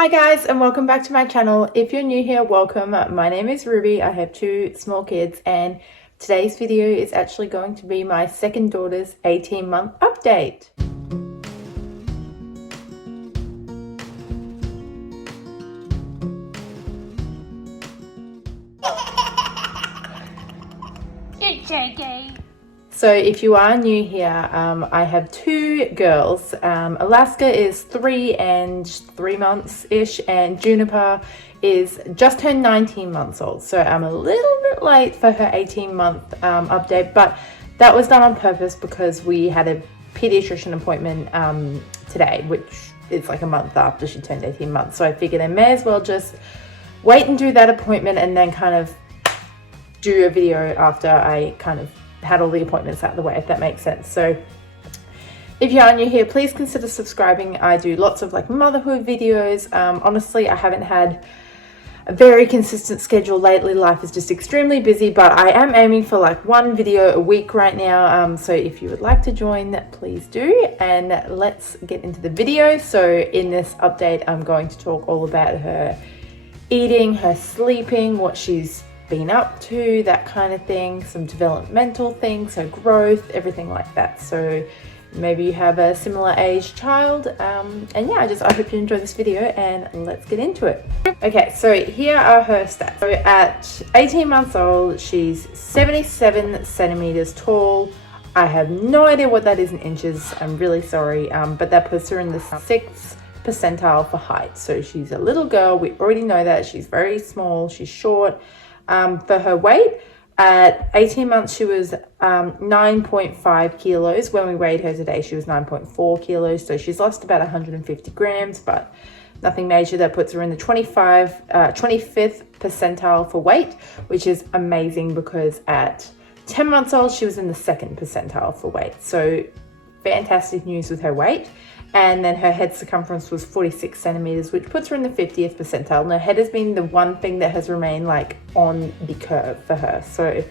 Hi guys, and welcome back to my channel. If you're new here, welcome. My name is Ruby. I have two small kids and today's video is actually going to be my second daughter's 18-month update. It's okay. So if you are new here, I have two girls. Alaska is 3 and 3 months-ish, and Juniper is just turned 19 months old. So I'm a little bit late for her 18-month update, but that was done on purpose because we had a pediatrician appointment today, which is like a month after she turned 18 months. So I figured I may as well just wait and do that appointment and then kind of do a video after I kind of had all the appointments out of the way, if that makes sense. So if you are new here, please consider subscribing. I do lots of like motherhood videos. Honestly, I haven't had a very consistent schedule lately. Life is just extremely busy, but I am aiming for like one video a week right now. So if you would like to join, please do. And let's get into the video. So in this update, I'm going to talk all about her eating, her sleeping, what she's been up to, that kind of thing, some developmental things, her growth, everything like that. So maybe you have a similar age child, and yeah, I hope you enjoy this video and let's get into it. Okay, so here are her stats. So at 18 months old, she's 77 centimeters tall. I have no idea what that is in inches. I'm really sorry, but that puts her in the 6th percentile for height. So she's a little girl. We already know that. She's very small. She's short. For her weight, at 18 months, she was 9.5 kilos. When we weighed her today, she was 9.4 kilos. So she's lost about 150 grams, but nothing major. That puts her in the 25th percentile for weight, which is amazing because at 10 months old, she was in the 2nd percentile for weight. So fantastic news with her weight. And then her head circumference was 46 centimeters, which puts her in the 50th percentile. And her head has been the one thing that has remained like on the curve for her. So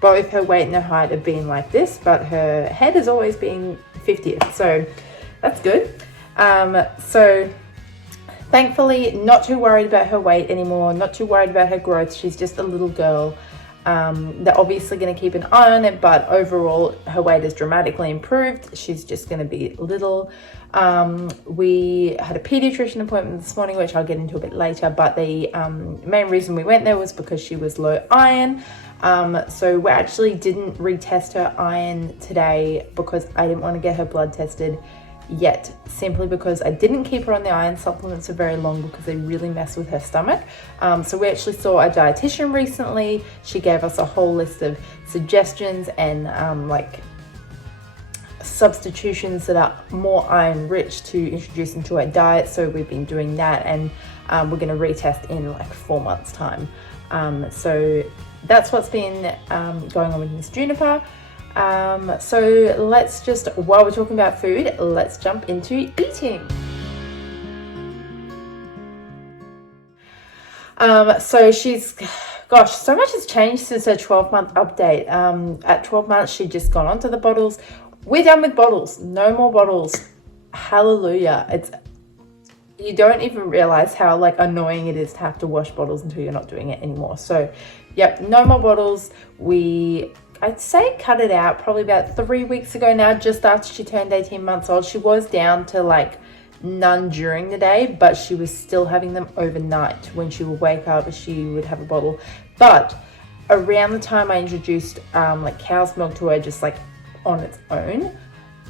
both her weight and her height have been like this, but her head has always been 50th. So that's good. So thankfully, not too worried about her weight anymore, not too worried about her growth. She's just a little girl. They're obviously going to keep an eye on it, but overall her weight has dramatically improved. She's just going to be little. We had a pediatrician appointment this morning, which I'll get into a bit later, but the main reason we went there was because she was low iron. So we actually didn't retest her iron today because I didn't want to get her blood tested yet, simply because I didn't keep her on the iron supplements for very long because they really mess with her stomach. So we actually saw a dietitian recently. She gave us a whole list of suggestions and like substitutions that are more iron rich to introduce into our diet. So we've been doing that, and we're going to retest in like 4 months time. So that's what's been going on with Miss Juniper. So let's just, while we're talking about food, let's jump into eating. So she's, gosh, so much has changed since her 12-month update. At 12 months, she'd just gone onto the bottles. We're done with bottles. No more bottles. Hallelujah. You don't even realize how like annoying it is to have to wash bottles until you're not doing it anymore. So yep, no more bottles. I'd say cut it out probably about 3 weeks ago now, just after she turned 18 months old. She was down to like none during the day, but she was still having them overnight. When she would wake up, she would have a bottle. But around the time I introduced like cow's milk to her just like on its own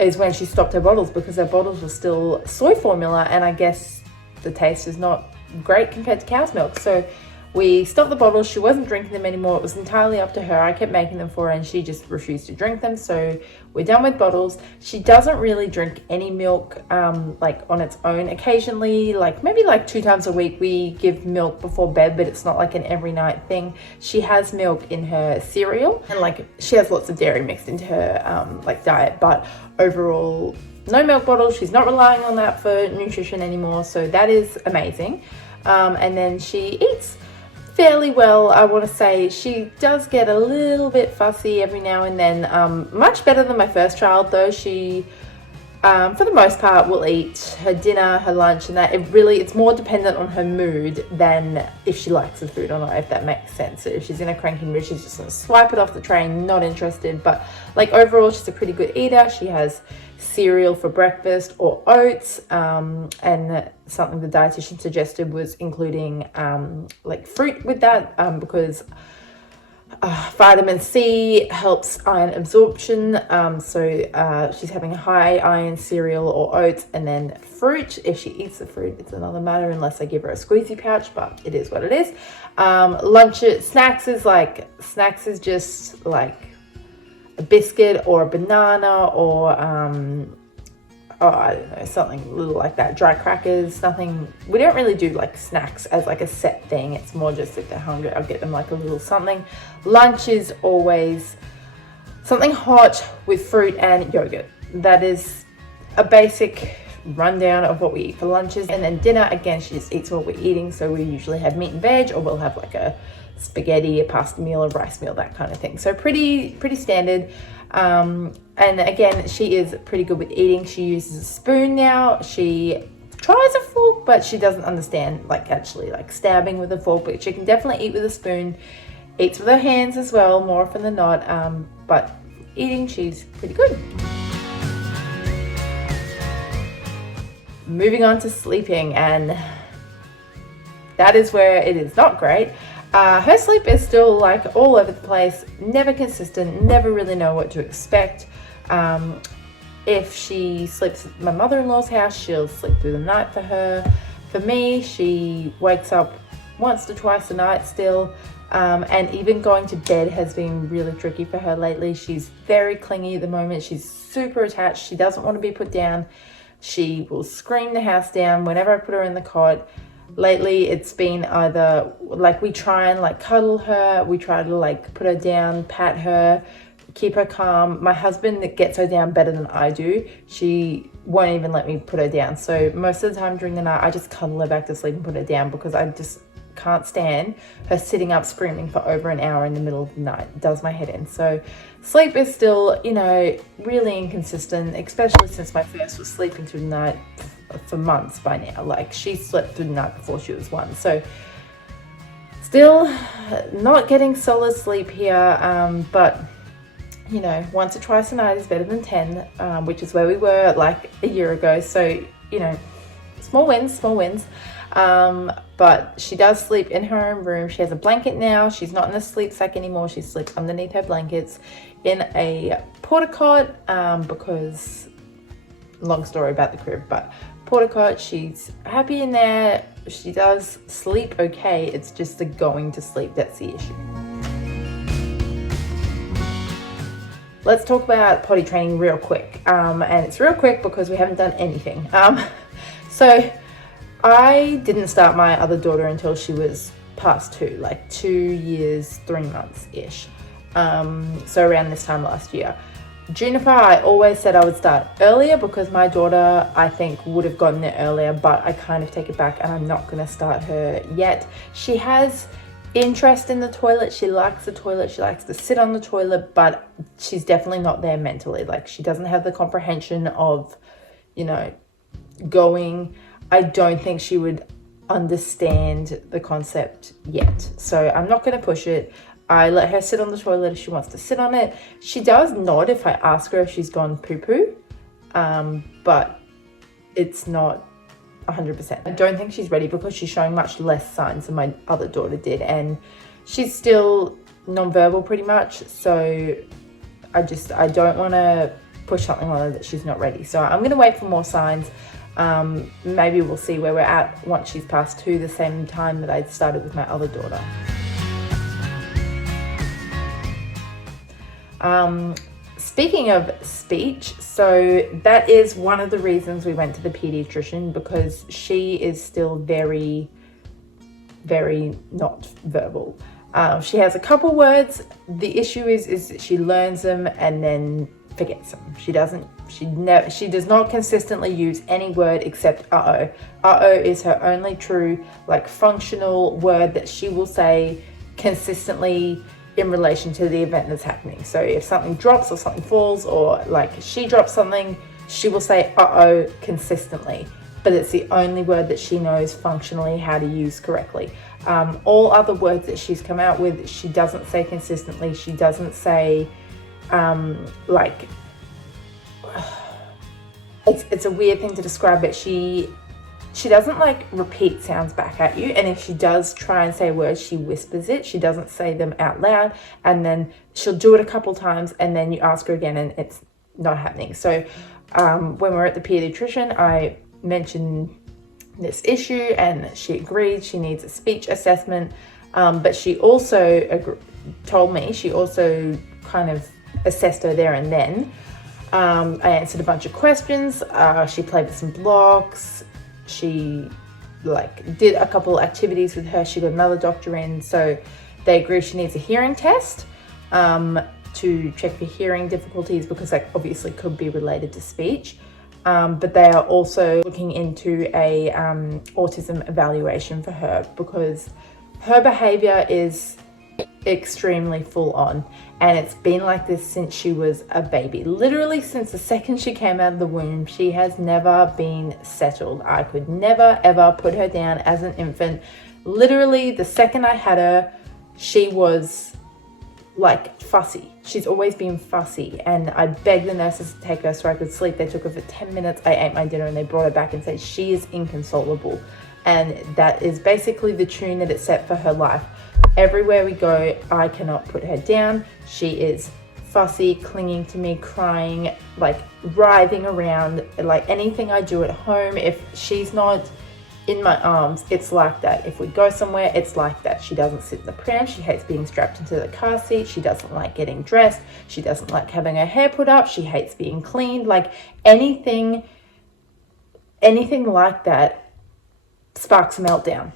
is when she stopped her bottles, because her bottles were still soy formula, and I guess the taste is not great compared to cow's milk. So we stopped the bottles. She wasn't drinking them anymore. It was entirely up to her. I kept making them for her and she just refused to drink them. So we're done with bottles. She doesn't really drink any milk like on its own. Occasionally, like maybe like 2 times a week, we give milk before bed, but it's not like an every night thing. She has milk in her cereal, and like she has lots of dairy mixed into her like diet, but overall no milk bottles. She's not relying on that for nutrition anymore. So that is amazing. And then she eats fairly well, I want to say. She does get a little bit fussy every now and then. Much better than my first child though. She for the most part, will eat her dinner, her lunch, and that. It's more dependent on her mood than if she likes the food or not, if that makes sense. So if she's in a cranky mood, she's just gonna swipe it off the tray, not interested. But like overall, she's a pretty good eater. She has cereal for breakfast or oats, and something the dietitian suggested was including like fruit with that, because vitamin C helps iron absorption, so she's having a high iron cereal or oats, and then fruit. If she eats the fruit, it's another matter, unless I give her a squeezy pouch, but it is what it is. Snacks is just like a biscuit or a banana or I don't know, something little like that, dry crackers. Nothing, we don't really do like snacks as like a set thing. It's more just if they're hungry, I'll get them like a little something. Lunch is always something hot with fruit and yogurt. That is a basic rundown of what we eat for lunches. And then dinner, again, she just eats what we're eating. So we usually have meat and veg, or we'll have like a spaghetti, a pasta meal, a rice meal, that kind of thing. So pretty standard. And again, she is pretty good with eating. She uses a spoon now. She tries a fork, but she doesn't understand like actually like stabbing with a fork, but she can definitely eat with a spoon. Eats with her hands as well, more often than not. But eating, she's pretty good. Moving on to sleeping, and that is where it is not great. Her sleep is still like all over the place, never consistent, never really know what to expect. If she sleeps at my mother-in-law's house, she'll sleep through the night for her. For me, she wakes up once to twice a night still. And even going to bed has been really tricky for her lately. She's very clingy at the moment. She's super attached. She doesn't want to be put down. She will scream the house down whenever I put her in the cot. Lately, it's been either like we try and like cuddle her, we try to like put her down, pat her, keep her calm. My husband gets her down better than I do. She won't even let me put her down. So most of the time during the night, I just cuddle her back to sleep and put her down, because I just can't stand her sitting up screaming for over an hour in the middle of the night. It does my head in. So sleep is still, really inconsistent, especially since my first was sleeping through the night for months by now. Like, she slept through the night before she was 1. So still not getting solid sleep here, but once or twice a night is better than 10, which is where we were like a year ago. So small wins. But she does sleep in her own room. She has a blanket now. She's not in a sleep sack anymore. She sleeps underneath her blankets in a porta cot, because long story about the crib, but porta cot, she's happy in there. She does sleep okay. It's just the going to sleep that's the issue. Let's talk about potty training real quick. And it's real quick because we haven't done anything. So I didn't start my other daughter until she was past 2, like 2 years, 3 months-ish. So around this time last year. Juniper, I always said I would start earlier because my daughter, I think, would have gotten it earlier, but I kind of take it back and I'm not going to start her yet. She has interest in the toilet. She likes the toilet. She likes to sit on the toilet, but she's definitely not there mentally. Like, she doesn't have the comprehension of, going. I don't think she would understand the concept yet. So I'm not going to push it. I let her sit on the toilet if she wants to sit on it. She does nod if I ask her if she's gone poo-poo, but it's not 100%. I don't think she's ready because she's showing much less signs than my other daughter did, and she's still nonverbal pretty much. So I don't want to push something on her that she's not ready. So I'm going to wait for more signs. Maybe we'll see where we're at once she's past 2, the same time that I started with my other daughter. Speaking of speech, so that is one of the reasons we went to the pediatrician, because she is still very, very not verbal. She has a couple words. The issue is that she learns them and then forgets them. She does not consistently use any word except uh-oh. Uh-oh is her only true, like, functional word that she will say consistently in relation to the event that's happening. So if something drops or something falls, or like she drops something, she will say uh-oh consistently, but it's the only word that she knows functionally how to use correctly. All other words that she's come out with, she doesn't say consistently. She doesn't say like, it's a weird thing to describe, but she doesn't like repeat sounds back at you, and if she does try and say words, she whispers it. She doesn't say them out loud, and then she'll do it a couple times, and then you ask her again and it's not happening. So when we're at the pediatrician, I mentioned this issue and she agreed she needs a speech assessment, but she also told me, she also kind of assessed her there and then. I answered a bunch of questions. She played with some blocks. She like did a couple activities with her. She got another doctor in, so they agree she needs a hearing test to check for hearing difficulties, because that obviously could be related to speech. But they are also looking into a autism evaluation for her, because her behavior is extremely full on, and it's been like this since she was a baby. Literally since the second she came out of the womb, she has never been settled. I could never ever put her down as an infant. Literally the second I had her, she was like fussy. She's always been fussy, and I begged the nurses to take her so I could sleep. They took her for 10 minutes. I ate my dinner and they brought her back and said she is inconsolable, and that is basically the tune that it's set for her life. Everywhere we go, I cannot put her down. She is fussy, clinging to me, crying, like writhing around. Like anything I do at home, if she's not in my arms, it's like that. If we go somewhere, it's like that. She doesn't sit in the pram. She hates being strapped into the car seat. She doesn't like getting dressed. She doesn't like having her hair put up. She hates being cleaned. Like anything like that sparks a meltdown.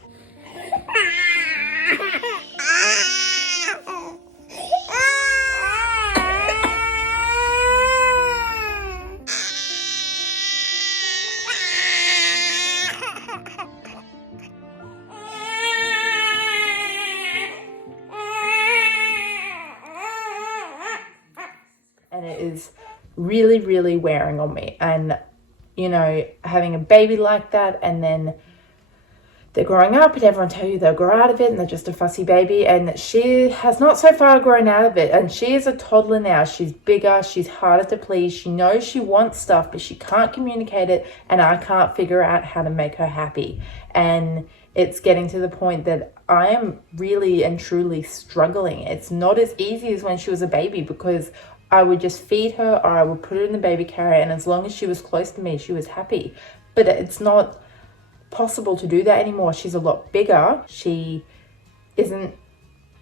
And it is really, really wearing on me. And, you know, having a baby like that, and then they're growing up and everyone tells you they'll grow out of it and they're just a fussy baby. And she has not so far grown out of it. And she is a toddler now. She's bigger. She's harder to please. She knows she wants stuff, but she can't communicate it. And I can't figure out how to make her happy. And it's getting to the point that I am really and truly struggling. It's not as easy as when she was a baby, because I would just feed her or I would put her in the baby carrier, and as long as she was close to me, she was happy. But it's not possible to do that anymore. She's a lot bigger. She isn't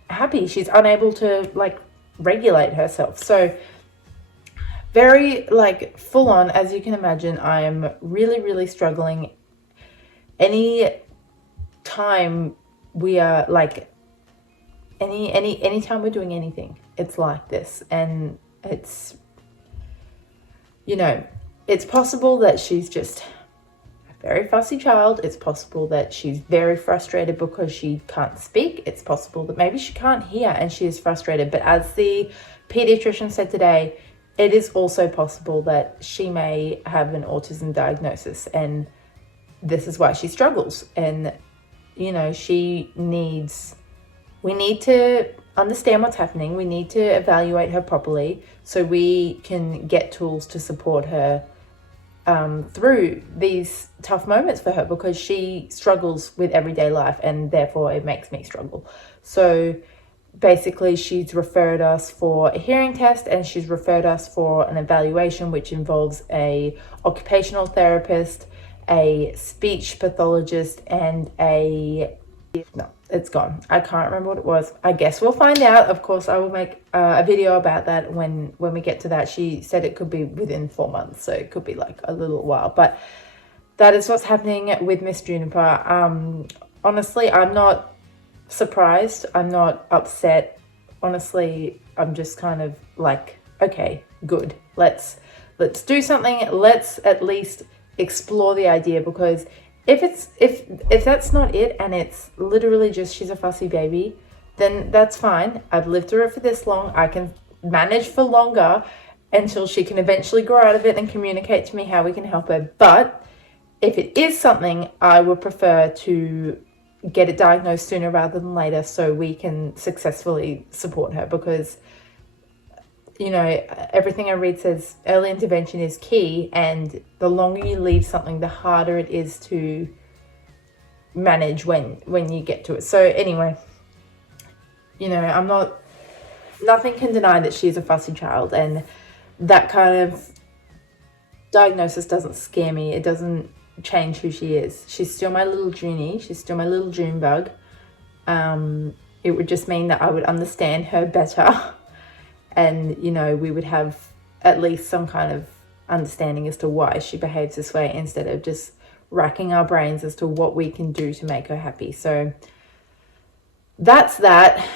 happy. She's unable to like regulate herself. So very like full on, as you can imagine. I am really, really struggling. Any time we are like any time we're doing anything, it's like this. And it's, you know, it's possible that she's just a very fussy child. It's possible that she's very frustrated because she can't speak. It's possible that maybe she can't hear and she is frustrated. But as the pediatrician said today, it is also possible that she may have an autism diagnosis, and this is why she struggles. And, you know, we need to understand what's happening. We need to evaluate her properly so we can get tools to support her through these tough moments for her, because she struggles with everyday life and therefore it makes me struggle. So basically she's referred us for a hearing test, and she's referred us for an evaluation which involves a occupational therapist, a speech pathologist, and no, it's gone. I can't remember what it was. I guess we'll find out. Of course, I will make a video about that when we get to that. She said it could be within 4 months, so it could be like a little while. But that is what's happening with Miss Juniper. Honestly, I'm not surprised. I'm not upset. Honestly, I'm just kind of like, okay, good. Let's do something. Let's at least explore the idea, because if that's not it, and it's literally just she's a fussy baby, then that's fine. I've lived through it for this long. I can manage for longer. until she can eventually grow out of it and communicate to me how we can help her. But if it is something, I would prefer to get it diagnosed sooner rather than later so we can successfully support her, because you know, everything I read says early intervention is key, and the longer you leave something, the harder it is to manage when you get to it. So anyway, you know, nothing can deny that she's a fussy child, and that kind of diagnosis doesn't scare me. It doesn't change who she is. She's still my little Junie. She's still my little June bug. It would just mean that I would understand her better. And, you know, we would have at least some kind of understanding as to why she behaves this way, instead of just racking our brains as to what we can do to make her happy. So that's that.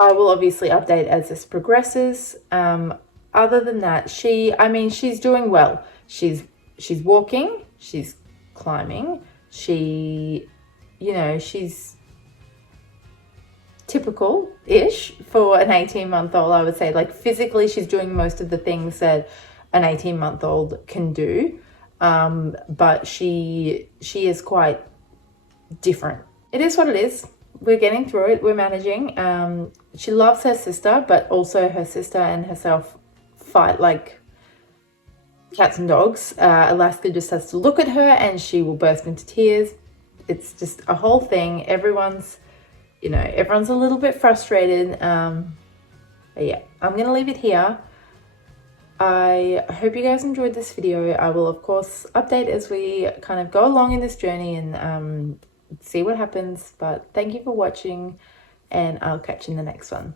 I will obviously update as this progresses. Other than that, she's doing well. She's walking, she's climbing, she's typical-ish for an 18-month-old, I would say. Like, physically, she's doing most of the things that an 18-month-old can do, but she is quite different. It is what it is. We're getting through it. We're managing. She loves her sister, but also her sister and herself fight like cats and dogs. Alaska just has to look at her and she will burst into tears. It's just a whole thing. Everyone's a little bit frustrated. But yeah, I'm going to leave it here. I hope you guys enjoyed this video. I will, of course, update as we kind of go along in this journey and see what happens. But thank you for watching, and I'll catch you in the next one.